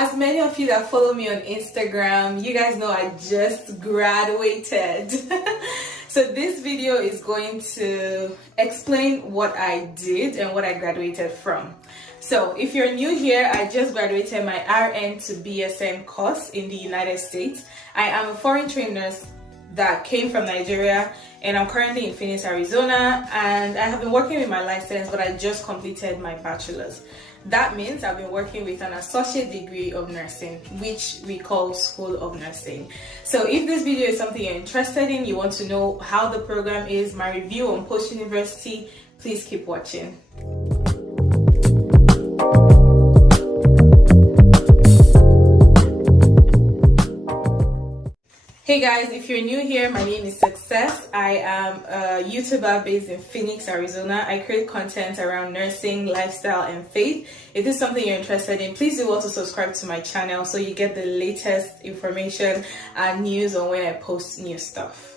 As many of you that follow me on Instagram, you guys know I just graduated. So this video is going to explain what I did and what I graduated from. So if you're new here, I just graduated my RN to BSN course in the United States. I am a foreign trained nurse that came from Nigeria, and I'm currently in Phoenix, Arizona, and I have been working with my license, but I just completed my bachelor's. That means I've been working with an associate degree of nursing, which we call School of Nursing. So if this video is something you're interested in, you want to know how the program is, my review on post-university, please keep watching. Hey guys, if you're new here, my name is Success. I am a YouTuber based in Phoenix, Arizona. I create content around nursing, lifestyle, and faith. If this is something you're interested in, please do also subscribe to my channel so you get the latest information and news on when I post new stuff.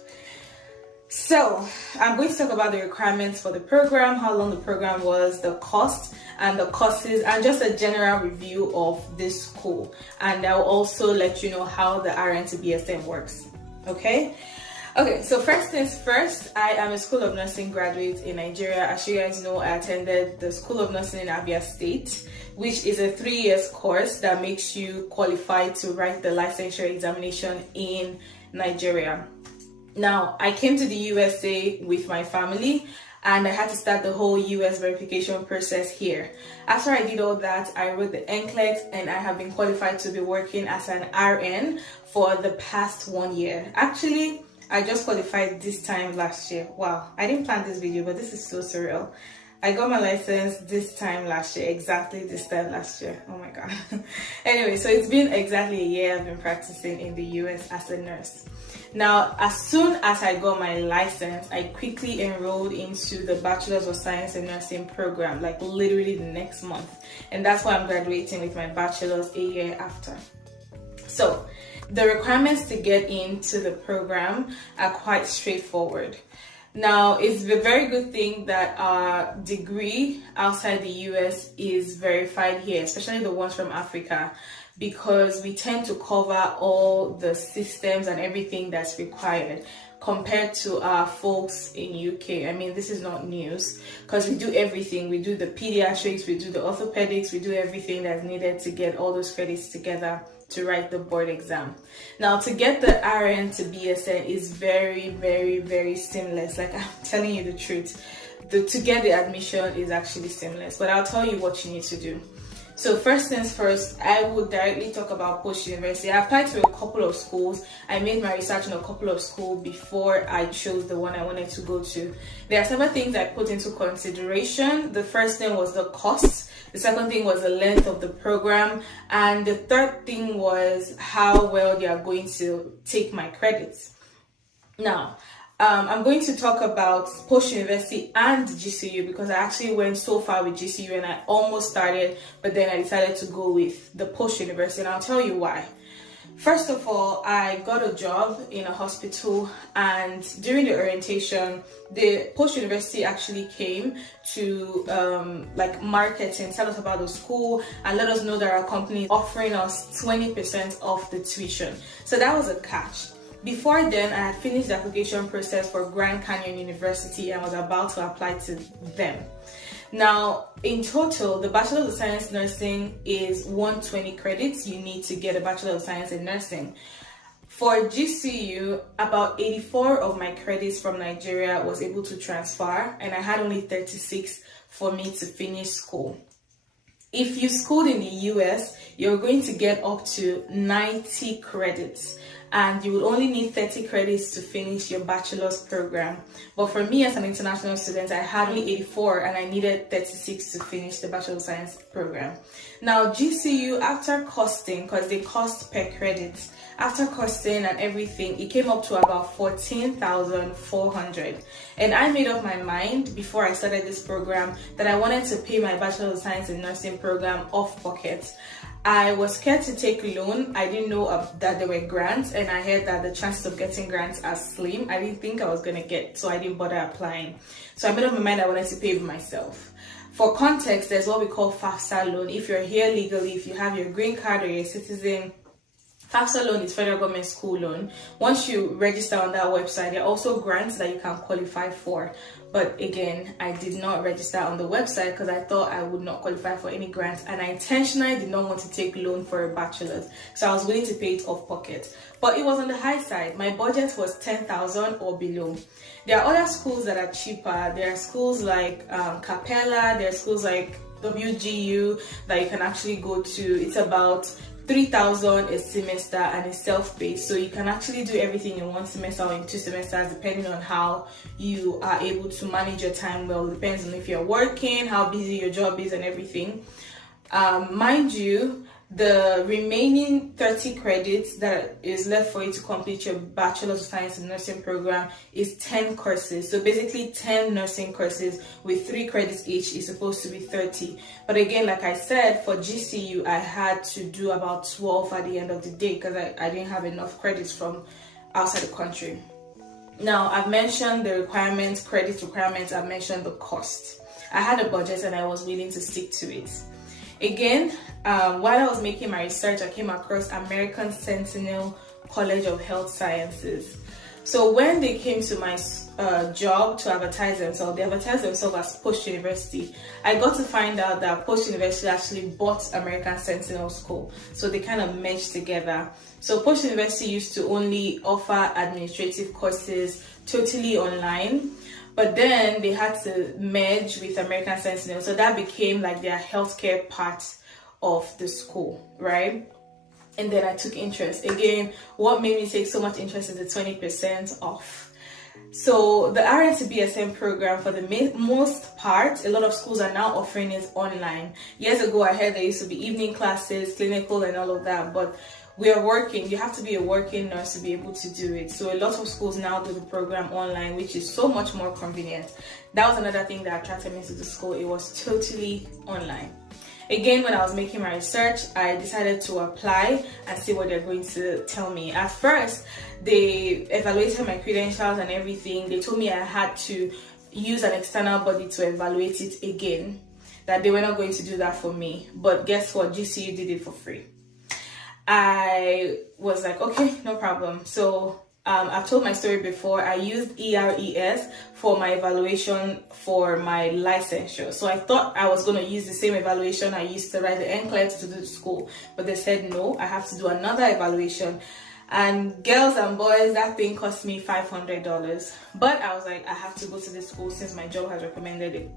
So I'm going to talk about the requirements for the program, how long the program was, the cost and the courses, and just a general review of this school. And I'll also let you know how the RN to BSN works. Okay, so first things first, I am a School of Nursing graduate in Nigeria. As you guys know, I attended the School of Nursing in Abideth, which is a 3-year course that makes you qualified to write the licensure examination in Nigeria. Now, I came to the USA with my family, and I had to start the whole US verification process here. After I did all that, I wrote the NCLEX, and I have been qualified to be working as an RN for the past 1 year. Actually, I just qualified this time last year. Wow, I didn't plan this video, but this is so surreal. I got my license this time last year, exactly this time last year. Oh my God. Anyway, so it's been exactly a year I've been practicing in the US as a nurse. Now, as soon as I got my license, I quickly enrolled into the Bachelor's of Science in Nursing program, like literally the next month. And that's why I'm graduating with my bachelor's a year after. So the requirements to get into the program are quite straightforward. Now, it's a very good thing that our degree outside the US is verified here, especially the ones from Africa, because we tend to cover all the systems and everything that's required compared to our folks in UK. I mean, this is not news because we do everything. We do the pediatrics, we do the orthopedics, we do everything that's needed to get all those credits together to write the board exam. Now, to get the RN to BSN is very, very, very seamless. Like, I'm telling you the truth. To get the admission is actually seamless, but I'll tell you what you need to do. So first things first, I would directly talk about post-university. I applied to a couple of schools. I made my research on a couple of schools before I chose the one I wanted to go to. There are several things I put into consideration. The first thing was the cost. The second thing was the length of the program. And the third thing was how well they are going to take my credits. Now, I'm going to talk about post-university and GCU because I actually went so far with GCU and I almost started, but then I decided to go with the post-university, and I'll tell you why. First of all, I got a job in a hospital, and during the orientation, the post-university actually came to marketing, tell us about the school, and let us know that our company is offering us 20% off the tuition. So that was a catch. Before then, I had finished the application process for Grand Canyon University and was about to apply to them. Now, in total, the Bachelor of Science Nursing is 120 credits you need to get a Bachelor of Science in Nursing. For GCU, about 84 of my credits from Nigeria was able to transfer, and I had only 36 for me to finish school. If you schooled in the US, you're going to get up to 90 credits, and you would only need 30 credits to finish your bachelor's program. But for me as an international student, I had only 84 and I needed 36 to finish the Bachelor of Science program. Now, GCU, after costing, because they cost per credit, after costing and everything, it came up to about 14,400. And I made up my mind before I started this program that I wanted to pay my Bachelor of Science in Nursing program off pocket. I was scared to take a loan. I didn't know that there were grants, and I heard that the chances of getting grants are slim. I didn't think I was going to get, so I didn't bother applying. So I made up my mind I wanted to pay for myself. For context, there's what we call FAFSA loan. If you're here legally, if you have your green card or you're a citizen, FAFSA loan is federal government school loan. Once you register on that website, there are also grants that you can qualify for. But again, I did not register on the website because I thought I would not qualify for any grants, and I intentionally did not want to take loan for a bachelor's. So I was willing to pay it off pocket. But it was on the high side. My budget was 10,000 or below. There are other schools that are cheaper. There are schools like Capella, there are schools like WGU that you can actually go to. It's about 3,000 a semester and it's self-paced, so you can actually do everything in one semester or in 2 semesters depending on how you are able to manage your time well. It depends on if you're working, how busy your job is, and everything. Mind you, the remaining 30 credits that is left for you to complete your Bachelor's of Science in Nursing program is 10 courses. So basically 10 nursing courses with 3 credits each is supposed to be 30. But again, like I said, for GCU, I had to do about 12 at the end of the day because I didn't have enough credits from outside the country. Now, I've mentioned the requirements, credit requirements, I've mentioned the cost. I had a budget and I was willing to stick to it. Again, while I was making my research, I came across American Sentinel College of Health Sciences. So when they came to my job to advertise themselves, they advertised themselves as Post University. I got to find out that Post University actually bought American Sentinel School. So they kind of merged together. So Post University used to only offer administrative courses totally online. But then they had to merge with American Sentinel. So that became like their healthcare part of the school, right? And then I took interest. Again, what made me take so much interest is the 20% off. So the RN to BSN program, for the most part, a lot of schools are now offering it online. Years ago, I heard there used to be evening classes, clinical and all of that, but we are working. You have to be a working nurse to be able to do it. So a lot of schools now do the program online, which is so much more convenient. That was another thing that attracted me to the school. It was totally online. Again, when I was making my research, I decided to apply and see what they're going to tell me. At first, they evaluated my credentials and everything. They told me I had to use an external body to evaluate it again, that they were not going to do that for me. But guess what? GCU did it for free. I was like, okay, no problem. So I've told my story before. I used ERES for my evaluation for my licensure. So I thought I was going to use the same evaluation I used to write the NCLEX to do the school. But they said, no, I have to do another evaluation. And girls and boys, that thing cost me $500. But I was like, I have to go to the school since my job has recommended it.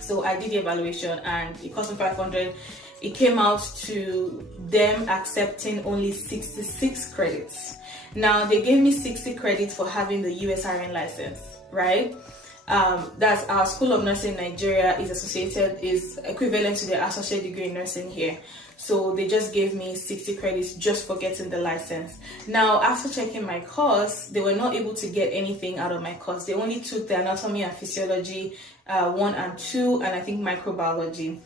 So I did the evaluation and it cost me $500. It came out to them accepting only 66 credits. Now, they gave me 60 credits for having the USRN license, right? That's our School of Nursing in Nigeria is equivalent to the associate degree in nursing here. So they just gave me 60 credits just for getting the license. Now, after checking my course, they were not able to get anything out of my course. They only took the anatomy and physiology 1 and 2, and I think microbiology.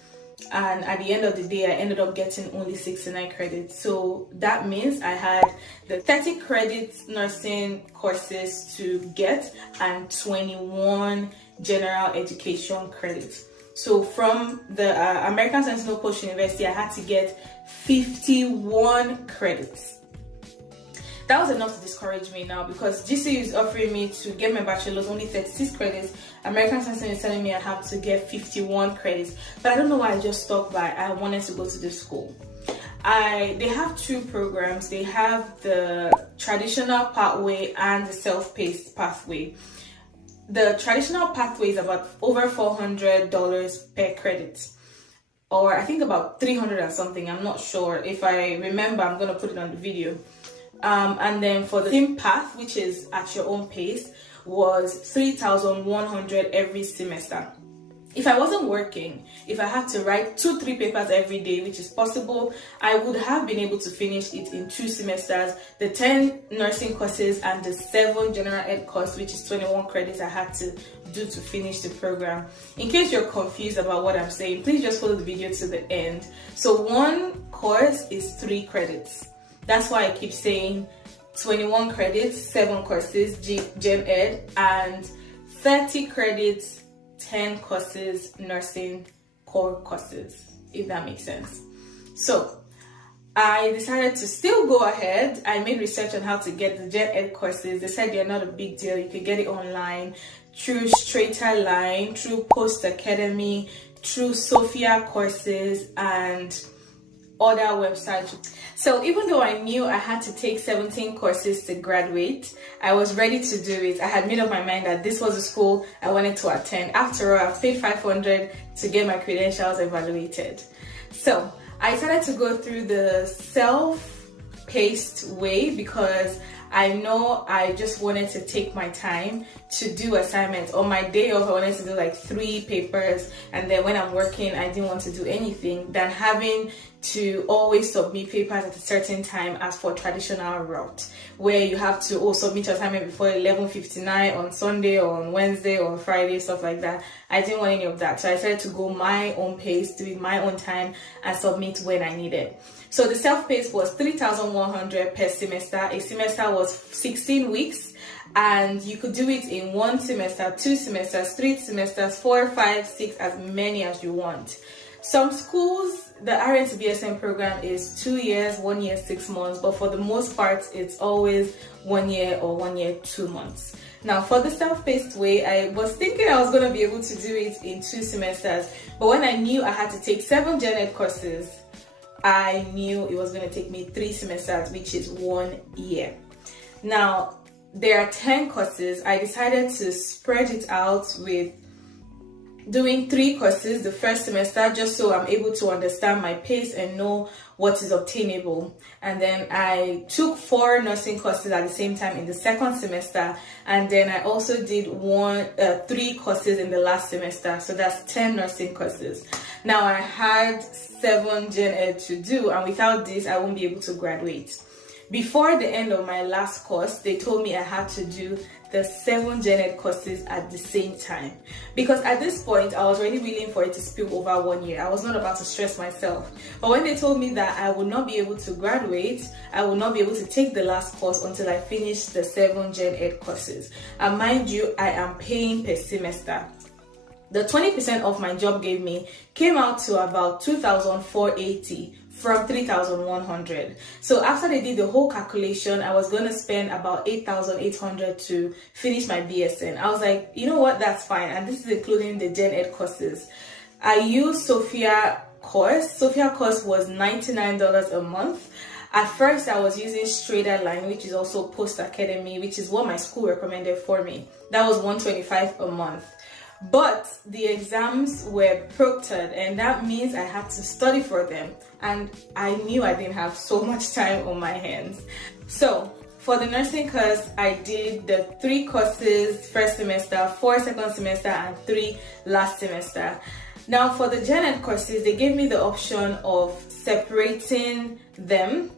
And at the end of the day, I ended up getting only 69 credits. So that means I had the 30 credits nursing courses to get and 21 general education credits. So from the American Sentinel Post University, I had to get 51 credits. That was enough to discourage me now, because GCU is offering me to get my bachelor's only 36 credits. American Sentinel is telling me I have to get 51 credits. But I don't know why I just stopped by. I wanted to go to this school. They have 2 programs. They have the traditional pathway and the self-paced pathway. The traditional pathway is about over $400 per credit, or I think about 300 and something. I'm not sure. If I remember, I'm going to put it on the video. And then for the same path, which is at your own pace, was 3,100 every semester. If I wasn't working, if I had to write 2-3 papers every day, which is possible, I would have been able to finish it in 2 semesters, the 10 nursing courses and the 7 general ed course, which is 21 credits I had to do to finish the program. In case you're confused about what I'm saying, please just follow the video to the end. So 1 course is 3 credits. That's why I keep saying 21 credits, 7 courses, Gen Ed, and 30 credits, 10 courses, nursing core courses, if that makes sense. So I decided to still go ahead. I made research on how to get the gen ed courses. They said they're not a big deal. You could get it online through Straighter Line, through Post Academy, through Sophia courses, and other websites. So even though I knew I had to take 17 courses to graduate, I was ready to do it. I had made up my mind that this was the school I wanted to attend. After all, I've paid $500 to get my credentials evaluated. So I decided to go through the self-paced way because I know I just wanted to take my time to do assignments. On my day off, I wanted to do like 3 papers, and then when I'm working, I didn't want to do anything than having to always submit papers at a certain time as for traditional route, where you have to submit your assignment before 11:59 on Sunday or on Wednesday or on Friday, stuff like that. I didn't want any of that, so I decided to go my own pace, do it my own time, and submit when I needed. So the self-paced was $3,100 per semester. A semester was 16 weeks, and you could do it in 1 semester, 2 semesters, 3 semesters, 4, 5, 6, as many as you want. Some schools, the RN to BSN program is 2 years, 1 year, 6 months, but for the most part, it's always 1 year or 1 year, 2 months. Now, for the self-paced way, I was thinking I was going to be able to do it in 2 semesters, but when I knew I had to take 7 gen ed courses, I knew it was going to take me 3 semesters, which is 1 year. Now, there are 10 courses. I decided to spread it out with doing 3 courses the first semester, just so I'm able to understand my pace and know what is obtainable. And then I took 4 nursing courses at the same time in the second semester, and then I also did 3 courses in the last semester, so that's 10 nursing courses. Now I had 7 gen ed to do, and without this I won't be able to graduate. Before the end of my last course, they told me I had to do the 7 gen ed courses at the same time, because at this point I was already willing for it to spill over 1 year. I was not about to stress myself. But when they told me that I would not be able to graduate, I would not be able to take the last course until I finish the 7 gen ed courses. And mind you, I am paying per semester. The 20% off my job gave me came out to about $2,480 from $3,100. So after they did the whole calculation, I was going to spend about $8,800 to finish my BSN. I was like, you know what, that's fine. And this is including the gen ed courses. I used Sophia course. Sophia course was $99 a month. At first, I was using Straighter Line, which is also Post Academy, which is what my school recommended for me. That was $125 a month. But the exams were proctored, and that means I had to study for them, and I knew I didn't have so much time on my hands. So for the nursing course, I did the 3 courses first semester, 4 second semester, and 3 last semester. Now for the gen ed courses, they gave me the option of separating them,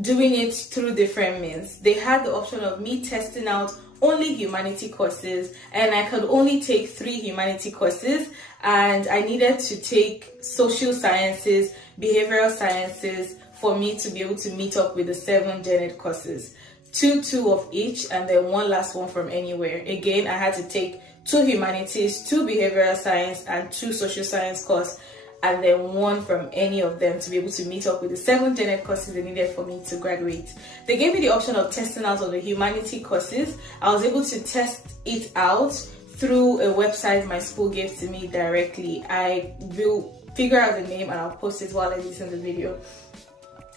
doing it through different means. They had the option of me testing out only humanity courses, and I could only take 3 humanity courses, and I needed to take social sciences, behavioral sciences for me to be able to meet up with the 7 gen ed courses. 2 of each, and then 1 last one from anywhere. Again, I had to take 2 humanities, 2 behavioral science, and 2 social science courses, and then 1 from any of them to be able to meet up with the 7 gen ed courses they needed for me to graduate. They gave me the option of testing out on the humanity courses. I was able to test it out through a website my school gave to me directly. I will figure out the name and I'll post it while I listen to the video.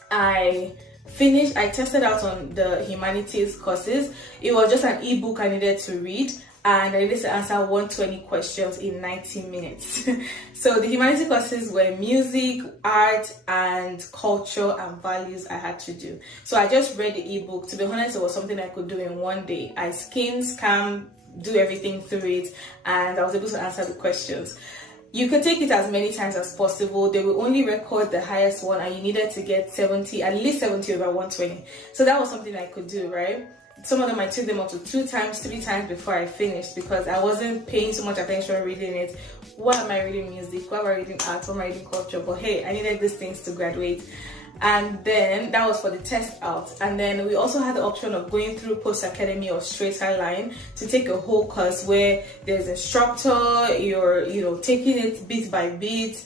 I tested out on the humanities courses. It was just an ebook I needed to read, and I needed to answer 120 questions in 90 minutes. So the humanities courses were music, art, and culture and values I had to do. So I just read the ebook. To be honest, it was something I could do in 1 day. I skimmed, scanned, do everything through it, and I was able to answer the questions. You could take it as many times as possible. They will only record the highest one, and you needed to get 70, at least 70 over 120. So that was something I could do, right? Some of them I took them up to 2 times, 3 times before I finished, because I wasn't paying so much attention reading it. Why am I reading music? Why am I reading art? Why am I reading culture? But hey, I needed these things to graduate. And then that was for the test out. And then we also had the option of going through post-academy or straighter line to take a whole course where there's instructor, you're taking it bit by bit,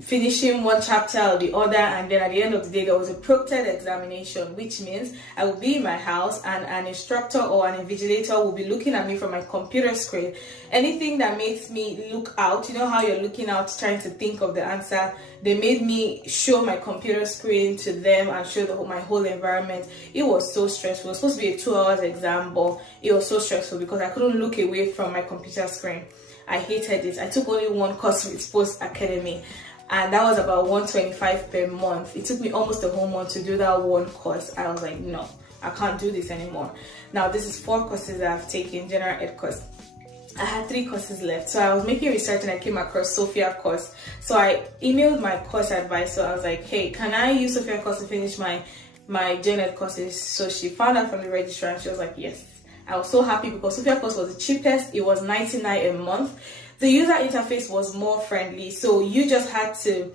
finishing one chapter or the other, and then at the end of the day there was a proctored examination, which means I will be in my house and an instructor or an invigilator will be looking at me from my computer screen. Anything that makes me look out, you know how you're looking out trying to think of the answer, they made me show my computer screen to them and show my whole environment. It was so stressful. It was supposed to be a 2 hours exam, but it was so stressful because I couldn't look away from my computer screen. I hated it. I took only one course with post academy, and that was about $125 per month. It took me almost a whole month to do that one course. I was like, no, I can't do this anymore. Now this is 4 courses that I've taken, general ed course. I had 3 courses left, so I was making research and I came across Sophia course. So I emailed my course advisor. I was like, hey, can I use Sophia course to finish my gen ed courses? So she found out from the registrar and she was like, yes. I was so happy because Sophia course was the cheapest. It was $99 a month. The user interface was more friendly, so you just had to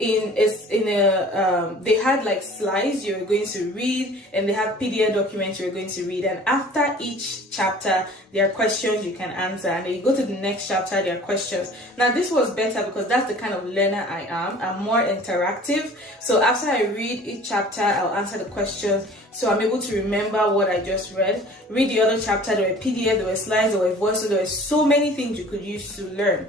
they had like slides you were going to read, and they had PDF documents you were going to read, and after each chapter there are questions you can answer, and then you go to the next chapter, there are questions. Now this was better because that's the kind of learner I am. I'm more interactive, so after I read each chapter I'll answer the questions, so I'm able to remember what I just read the other chapter. There were PDF, there were slides, there were voices, there were so many things you could use to learn,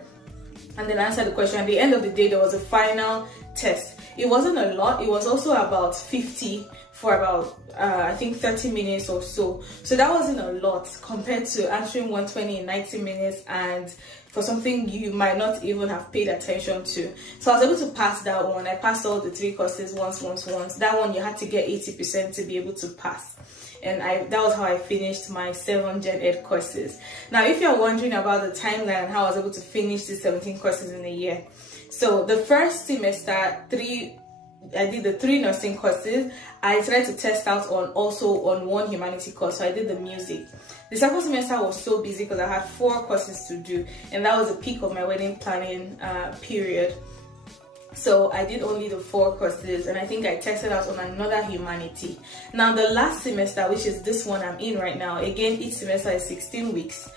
and then answer the question. At the end of the day there was a final test. It wasn't a lot. It was also about 50 for about I think 30 minutes or so. So that wasn't a lot compared to answering 120 in 90 minutes, and for something you might not even have paid attention to. So I was able to pass that one. I passed all the 3 courses once. That one you had to get 80% to be able to pass. And that was how I finished my 7 gen ed courses. Now, if you're wondering about the timeline and how I was able to finish the 17 courses in a year. So the first semester, I did the 3 nursing courses. I tried to test out on 1 humanity course. So I did the music. The second semester was so busy because I had 4 courses to do, and that was the peak of my wedding planning period. So I did only the 4 courses, and I think I tested out on another humanity. Now the last semester, which is this one I'm in right now, again each semester is 16 weeks.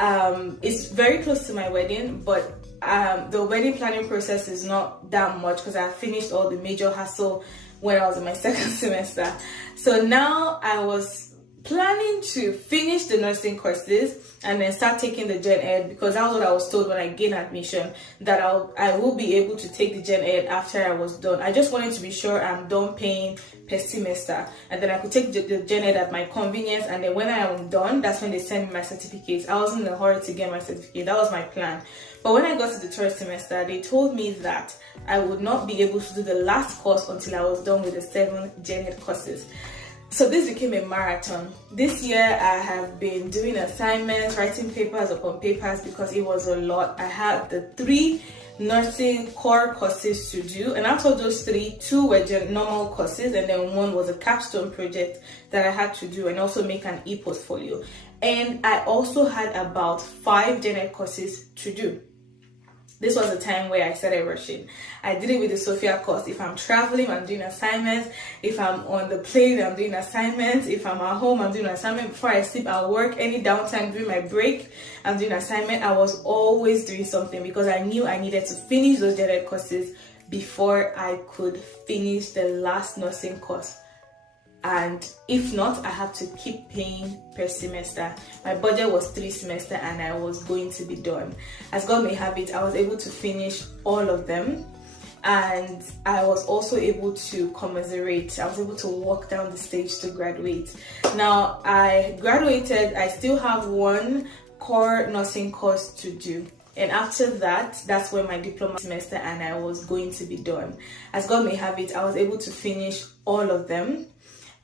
It's very close to my wedding, but the wedding planning process is not that much because I finished all the major hassle when I was in my second semester. So now I was planning to finish the nursing courses and then start taking the gen ed, because that was what I was told when I gained admission, that I will be able to take the gen ed after I was done. I just wanted to be sure I'm done paying per semester, and then I could take the gen ed at my convenience, and then when I am done, that's when they send me my certificates. I wasn't in a hurry to get my certificate. That was my plan. But when I got to the 3rd semester, they told me that I would not be able to do the last course until I was done with the 7 gen ed courses. So this became a marathon. This year I have been doing assignments, writing papers upon papers, because it was a lot. I had the 3 nursing core courses to do, and out of those 3, 2 were normal courses, and then 1 was a capstone project that I had to do, and also make an e-portfolio. And I also had about 5 gen ed courses to do. This was the time where I started rushing. I did it with the Sophia course. If I'm traveling, I'm doing assignments. If I'm on the plane, I'm doing assignments. If I'm at home, I'm doing assignment. Before I sleep, I'll work. Any downtime during my break, I'm doing assignment. I was always doing something because I knew I needed to finish those gen ed courses before I could finish the last nursing course. And if not, I have to keep paying per semester. My budget was 3 semesters and I was going to be done. As God may have it, I was able to finish all of them, and I was also able to commiserate. I was able to walk down the stage to graduate. Now I graduated. I still have 1 core nursing course to do. And after that, that's when my diploma semester, and I was going to be done. As God may have it, I was able to finish all of them.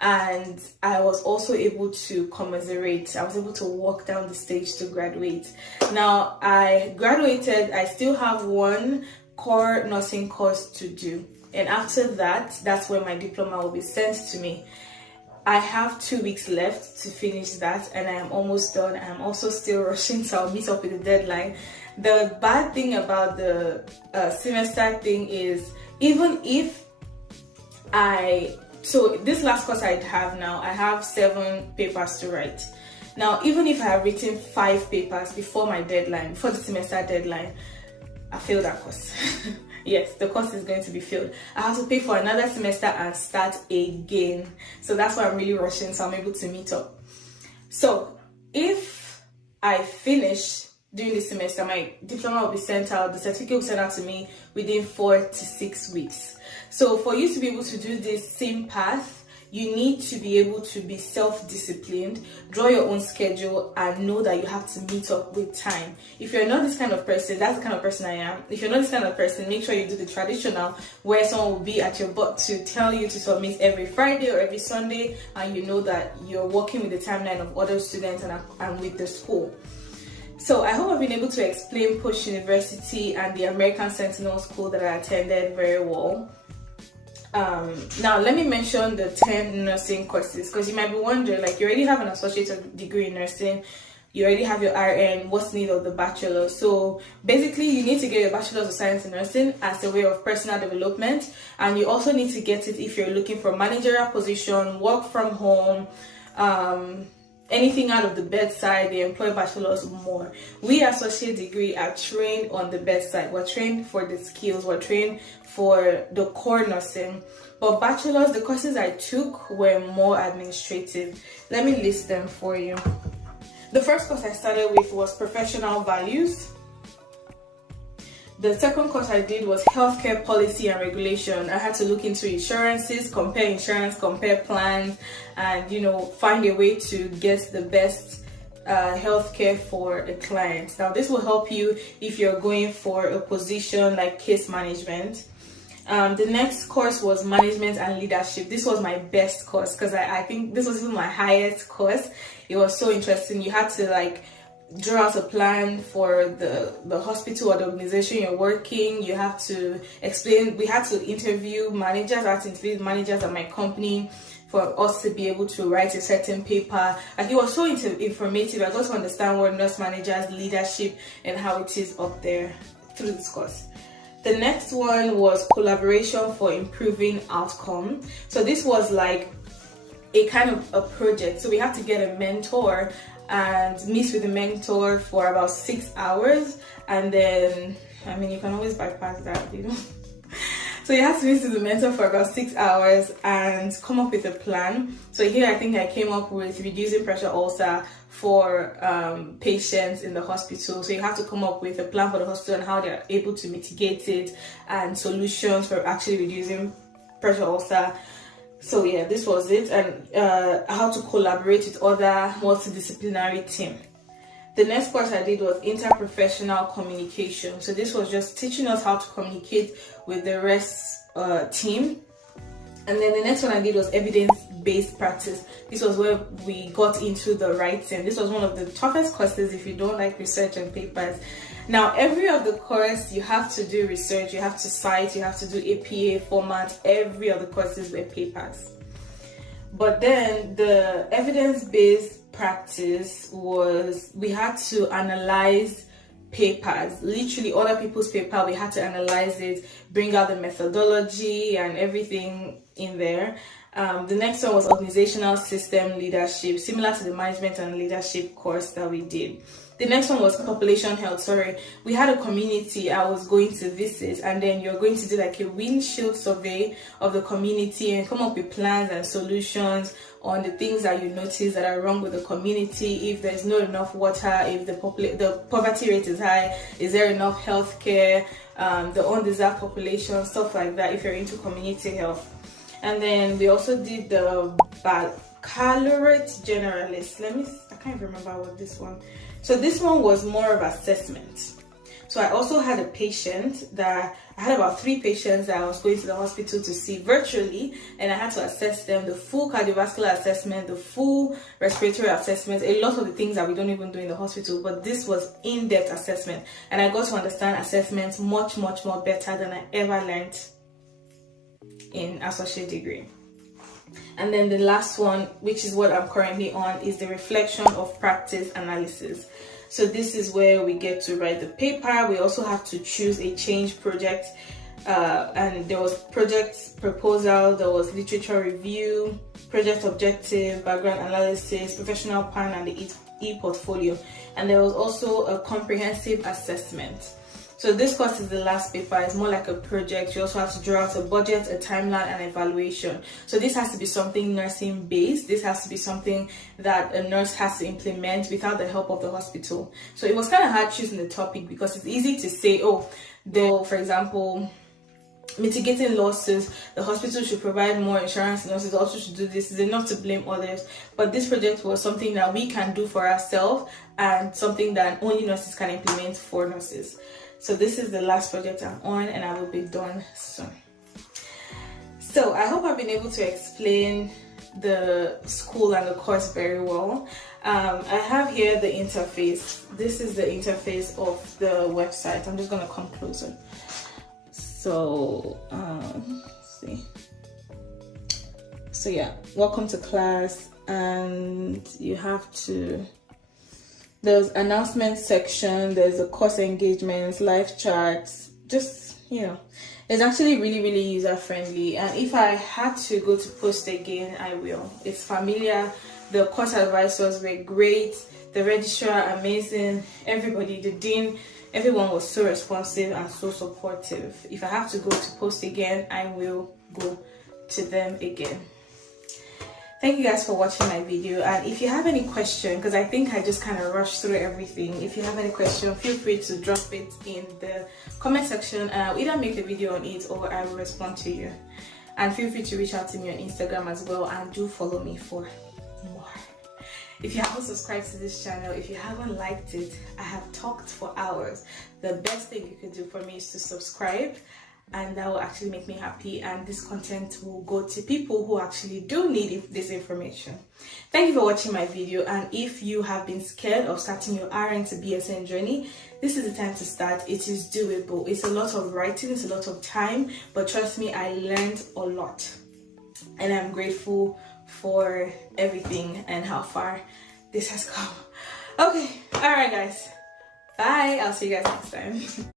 And I was also able to commiserate. I was able to walk down the stage to graduate. Now I graduated. I still have 1 core nursing course to do. And after that, that's when my diploma will be sent to me. I have 2 weeks left to finish that, and I am almost done. I am also still rushing, so I'll meet up with the deadline. The bad thing about the semester thing is, even if So this last course I have now, I have 7 papers to write. Now, even if I have written 5 papers before my deadline, before the semester deadline, I failed that course. Yes, the course is going to be filled. I have to pay for another semester and start again. So that's why I'm really rushing, so I'm able to meet up. So if I finish during this semester, my diploma will be sent out, the certificate will be sent out to me within 4 to 6 weeks. So for you to be able to do this same path, you need to be able to be self-disciplined, draw your own schedule, and know that you have to meet up with time. If you're not this kind of person, that's the kind of person I am. If you're not this kind of person, make sure you do the traditional, where someone will be at your butt to tell you to submit every Friday or every Sunday, and you know that you're working with the timeline of other students and with the school. So I hope I've been able to explain Post University and the American Sentinel School that I attended very well. Now let me mention the 10 nursing courses, because you might be wondering, like, you already have an associate degree in nursing, you already have your RN, what's needed of the bachelor? So basically you need to get your Bachelor's of Science in Nursing as a way of personal development, and you also need to get it if you're looking for managerial position, work from home, anything out of the bedside. They employ bachelors more. We associate degree are trained on the bedside. We're trained for the skills. We're trained for the core nursing. But bachelors, the courses I took were more administrative. Let me list them for you. The first course I started with was professional values. The second course I did was healthcare policy and regulation. I had to look into insurances, compare insurance, compare plans, and find a way to get the best healthcare for a client. Now this will help you if you're going for a position like case management. The next course was management and leadership. This was my best course because I think this was even my highest course. It was so interesting. You had to draw out a plan for the hospital or the organization you're working. You have to explain. We had to interview managers. I had to interview managers at my company for us to be able to write a certain paper. It was so informative. I got to understand what nurse managers, leadership, and how it is up there through this course. The next one was collaboration for improving outcome. So this was like a kind of a project. So we had to get a mentor and meet with the mentor for about 6 hours, and then you can always bypass that, So you have to meet with the mentor for about 6 hours and come up with a plan. So here I think I came up with reducing pressure ulcer for patients in the hospital. So you have to come up with a plan for the hospital and how they're able to mitigate it, and solutions for actually reducing pressure ulcer. So yeah, this was it, and how to collaborate with other multidisciplinary team. The next course I did was interprofessional communication. So this was just teaching us how to communicate with the rest team. And then the next one I did was evidence-based practice. This was where we got into the writing. This was one of the toughest courses if you don't like research and papers. Now, every of the course, you have to do research, you have to cite, you have to do APA format. Every of the courses were papers. But then the evidence-based practice was, we had to analyze papers, literally other people's paper. We had to analyze it, bring out the methodology and everything in there. The next one was organizational system leadership, similar to the management and leadership course that we did. The next one was population health. We had a community I was going to visit, and then you're going to do like a windshield survey of the community and come up with plans and solutions on the things that you notice that are wrong with the community. If there's not enough water, if the poverty rate is high, is there enough healthcare, the undeserved population, stuff like that, if you're into community health. And then we also did the baccalaureate generalist. I can't remember what this one. So this one was more of assessment. So I also had a patient I had about 3 patients that I was going to the hospital to see virtually, and I had to assess them, the full cardiovascular assessment, the full respiratory assessment, a lot of the things that we don't even do in the hospital, but this was in-depth assessment, and I got to understand assessments much, much more better than I ever learned in associate degree. And then the last one, which is what I'm currently on, is the reflection of practice analysis. So this is where we get to write the paper. We also have to choose a change project. and there was project proposal, there was literature review, project objective, background analysis, professional plan, and the e-portfolio. And there was also a comprehensive assessment. So this course is the last paper. It's more like a project. You also have to draw out a budget, a timeline, and evaluation. So this has to be something nursing based. This has to be something that a nurse has to implement without the help of the hospital. So it was kind of hard choosing the topic because it's easy to say, oh, for example, mitigating losses, the hospital should provide more insurance, nurses also should do this. It's enough to blame others. But this project was something that we can do for ourselves and something that only nurses can implement for nurses. So this is the last project I'm on, and I will be done soon. So I hope I've been able to explain the school and the course very well. I have here the interface. This is the interface of the website. I'm just going to come closer. So let's see. So yeah, welcome to class, and you have to, there's announcement section, there's a course engagements, live charts, just, you know, it's actually really user friendly. And if I had to go to post again, I will. It's familiar. The course advisors were great, the registrar amazing, everybody, the dean, everyone was so responsive and so supportive. If I have to go to post again, I will go to them again. Thank you guys for watching my video, and if you have any question, because I think I just kind of rushed through everything, if you have any question, feel free to drop it in the comment section, and I'll either make a video on it or I will respond to you. And feel free to reach out to me on Instagram as well, and do follow me for more. If you haven't subscribed to this channel, if you haven't liked it, I have talked for hours. The best thing you can do for me is to subscribe, and that will actually make me happy, and this content will go to people who actually do need this information. Thank you for watching my video, and if you have been scared of starting your RN to BSN journey, this is the time to start. It is doable. It's a lot of writing, it's a lot of time, but trust me, I learned a lot, and I'm grateful for everything and how far this has come. Okay, all right guys, bye. I'll see you guys next time.